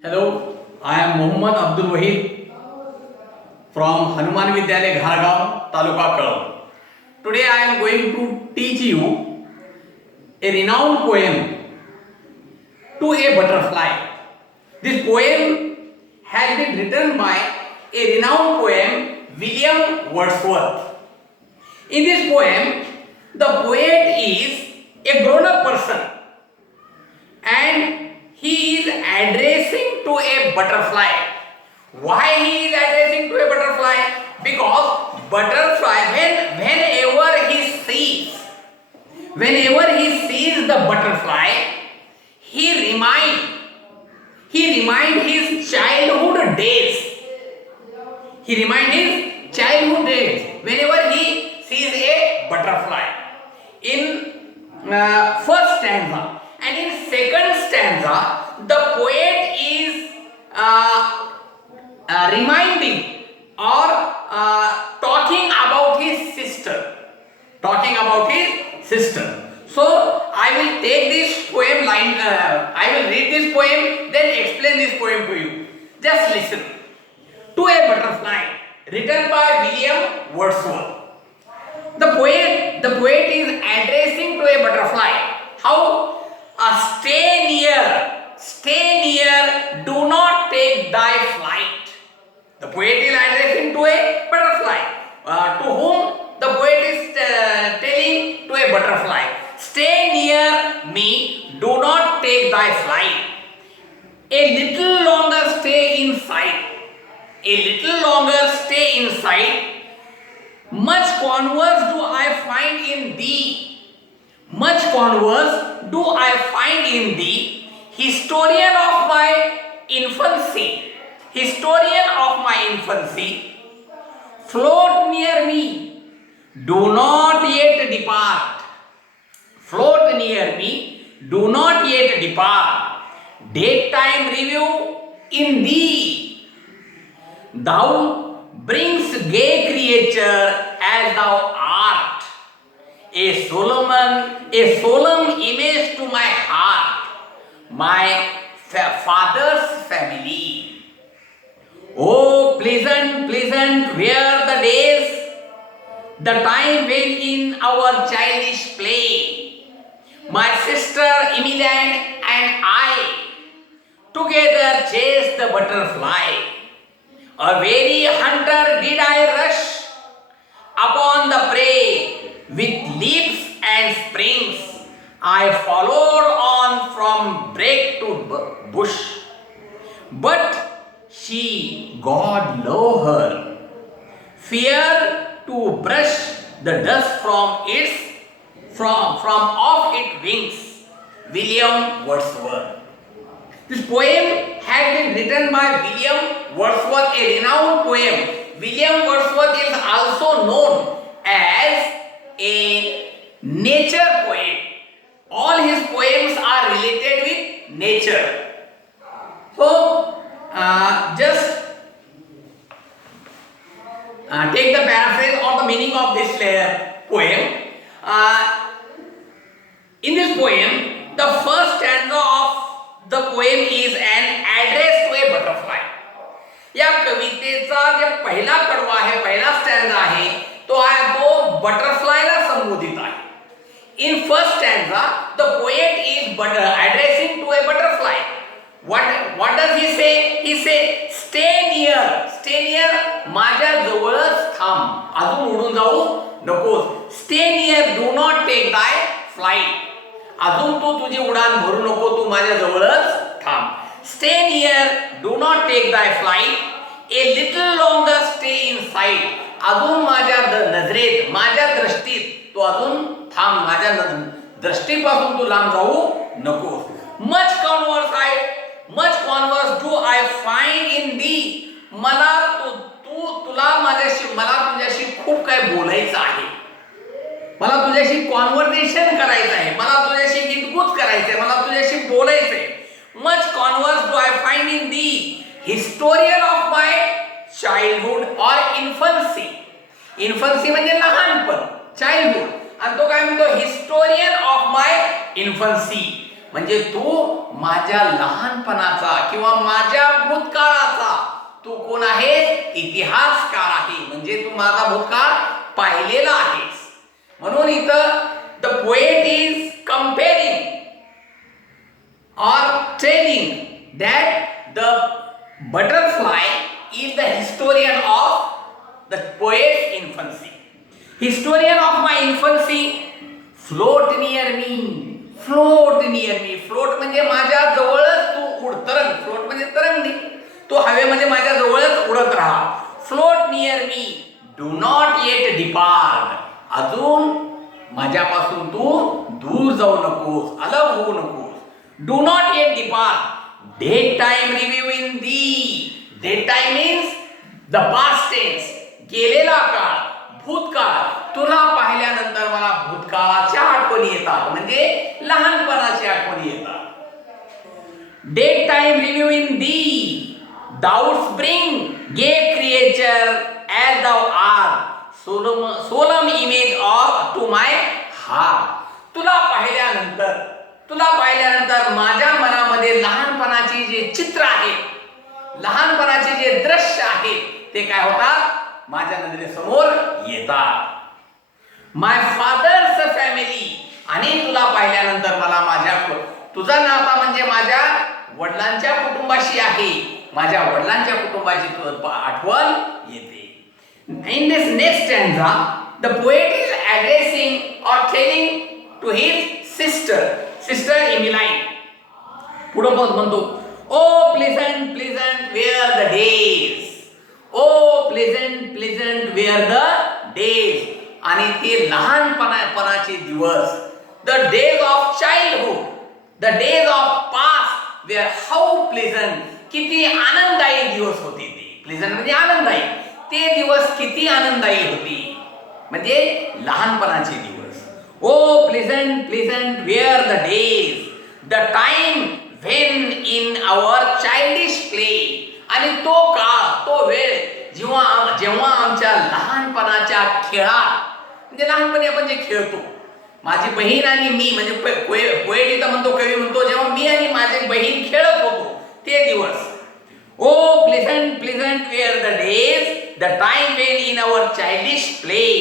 Hello, I am Mohammad Abdul Wahid from Hanuman Vidyalaya Ghargaon, Taluka Kalam. Today I am going to teach you a renowned poem, To a Butterfly. This poem has been written by a renowned poet, William Wordsworth. In this poem, the poet is a grown-up person and he is addressing to a butterfly. Why he is addressing to a butterfly? Because butterfly, whenever he sees the butterfly, he remind his childhood days. Whenever he sees a butterfly. In first stanza and in second stanza, the poet is reminding or talking about his sister. So I will take this poem line. I will read this poem, then explain this poem to you. Just listen. To a Butterfly, written by William Wordsworth. The poet is addressing to a butterfly. How? Stay near, do not take thy flight. The poet is addressing to a butterfly. To whom the poet is telling? To a butterfly. Stay near me, do not take thy flight. A little longer stay inside. Much converse do I find in thee. Historian of my infancy. Float near me, do not yet depart. Daytime review in thee. Thou brings gay creature as thou art, a solemn image to my heart, my father's family. Oh, pleasant were the days, the time when in our childish play, my sister Emiland and I together chased the butterfly. A very hunter did I rush upon the prey with leaps and springs. I followed on from brake to bush. But she, God love her, feared to brush the dust from off its wings. William Wordsworth. This poem has been written by William Wordsworth, a renowned poem. William Wordsworth is also known as a nature poet. All his poems are related with nature. So, just take the paraphrase or the meaning of this poem. In this poem, the first stanza of the poem is an address to a butterfly. या कवितेचा जे पहिला कडवा आहे, पहिला स्टॅन्झा आहे, तो बटरफ्लायला संबोधित आहे. In first stanza, the poet is addressing to a butterfly. What does he say? He say, stay near, माझ्या जवळच थांब, अजून उडून जाऊ नकोस. Stay near, do not take thy flight. अजून तू तुझी उडान भरू नको, तू माझ्या जवळच थांब. Stay near, do not take thy flight. A little longer stay inside. अजून माझ्या नजरेत, माझ्या दृष्टीत तू अजून थांब, माझ्या दृष्टीपासून तू लांब जाऊ नको. Much converse do I find in thee. मला तुझ्याशी खूप काय बोलायचं आहे. मला तुझ्याशी कॉन्व्हर्सेशन करायचं आहे, मला तुझ्याशी हितगुज करायचं आहे, मला तुझ्याशी बोलायचं आहे. Much converse do I find in thee, historian of my childhood or infancy. Infancy म्हणजे लहानपण, childhood. आणि तो काय म्हणतो, historian of my infancy. म्हणजे तू माझ्या लहानपणाचा किंवा माझ्या भूतकाळाचा तू कोण आहेस? इतिहासकार आहे. म्हणजे तू माझा भूतकाळ पाहिलेला आहेस. म्हणून इथं the poet is comparing or telling that the butterfly is the historian of the poet's infancy. Historian of my infancy, float near me, float near me. Float म्हणजे माझ्या जवळच तू उड, तरंग. फ्लोट म्हणजे तरंगणे. तो हवेमध्ये माझ्या जवळच उडत राहा. Float near me, do not eight depart. अजून माझ्यापासून तू दूर जाऊ नकोस, अलग होऊ नकोस. Do not yet depart. Daytime review in thee. Daytime means the past tense. गेलेला काळ, भूतकाळ. तुला पाहिल्यानंतर मला भूतकाळाच्या आठवणी येतात, म्हणजे लहानपणाची आठवणी येतात. Daytime review in thee. Thou'st bring gay creature as thou art. Solemn image of to my heart. तुला पाहिल्यानंतर माझ्या मनामध्ये लहानपणाची जे चित्र आहे, लहानपणाचे जे दृश्य आहे, ते काय होतात? माझ्या नजरेसमोर येतात. My father's family. आणि तुला पाहिल्यानंतर मला तुझा नाता म्हणजे माझ्या वडिलांच्या कुटुंबाशी आहे. माझ्या वडिलांच्या कुटुंबाची आठवण येते. In this next stanza the poet is addressing or telling to his sister Emmeline. पुढे म्हणतो, o pleasant pleasant were the days. O pleasant pleasant were the days. आणि ते लहानपणाचे दिवस, the days of childhood, the days of past were how pleasant. किती आनंददायी दिवस होते ते. प्लेझंट म्हणजे आनंददायी. ते दिवस किती आनंददायी होते, म्हणजे लहानपणाचे दिवस. Oh pleasant, pleasant were the days, the time when in our childish play. आणि तो काळ, तो वेळ जेव्हा आमच्या लहानपणाच्या खेळात, म्हणजे लहानपणी आपण जे खेळतो, माझी बहीण आणि मी, म्हणजे पोएट इथं म्हणतो, कवी म्हणतो, जेव्हा मी आणि माझी बहीण खेळत होतो ते दिवस. Oh pleasant, pleasant were the days, the time when in our childish play.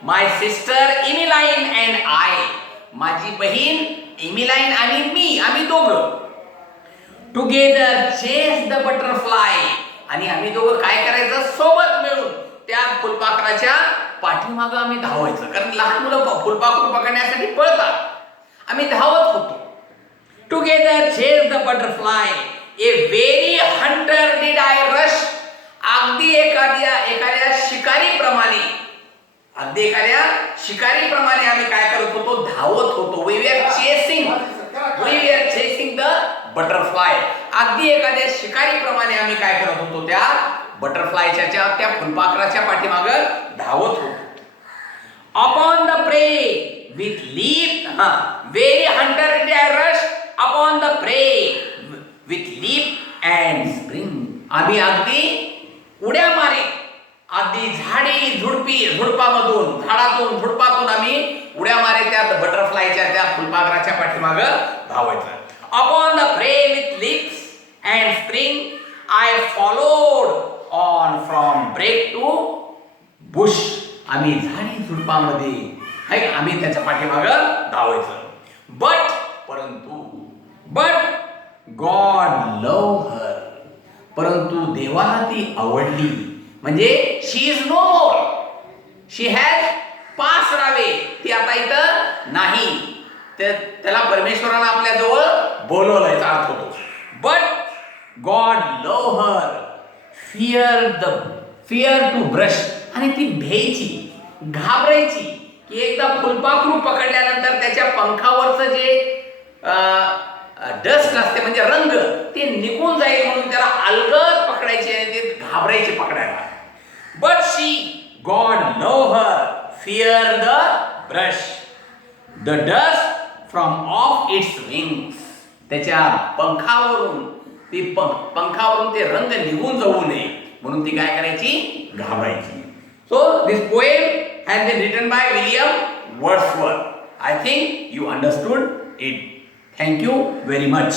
My sister Emmeline and I. माझी बहीण एमिलाइन आणि मी, आम्ही दोघं टुगेदर चेस द बटरफ्लाय. आणि आम्ही दोघं काय करायचं? सोबत मिळून त्या फुलपाखराच्या पाठीमागं आम्ही धावायचं. कारण लहान मुलं फुलपाखरू पकडण्यासाठी पळतात. आम्ही धावत होतो. Together chase the butterfly. A very hunter did I rush. अगदी एखाद्या शिकारीप्रमाणे आम्ही काय करत होतो? धावत होतो. We were chasing the butterfly. अगदी एखाद्या शिकारीप्रमाणे आम्ही काय करत होतो? त्या बटरफ्लायच्या, त्या फुलपाखराच्या पाठीमागे धावत होतो. Upon the prey with leap. Very hunter did I rush upon the prey with leap and spring. आम्ही अगदी उड्या मारीत, अगदी झुडपातून आम्ही उड्या मारे त्या बटरफ्लायच्या, त्या फुलपाखराच्या पाठीमागे धावायचं. Upon the prey with leaps and spring I followed on from brake to bush. आम्ही झाडी झुडपामध्ये आम्ही त्याच्या पाठीमागे धावायचं. But God love her. परंतु देवाला ती आवडली. म्हणजे she is no more, she has pass away. ती आता इथं नाही. त्याला परमेश्वरानं आपल्या जवळ बोलवलंय, अर्थ होतो. But God love her, fear to brush. आणि ती भ्यायची, घाबरायची की एकदा फुलपाखरू पकडल्यानंतर त्याच्या पंखावरचं जे डस्ट असते, म्हणजे रंग, ते निघून जाईल म्हणून त्याला अलगद पकडायची आणि ते घाबरायचे पकडायला. But she, God love her, fear the brush, the dust from of its wings. त्याच्या पंखावरून ते रंग निघून जाऊ नये म्हणून ती काय करायची? घाबरायची. So this poem has been written by William Wordsworth. I think you understood it. Thank you very much.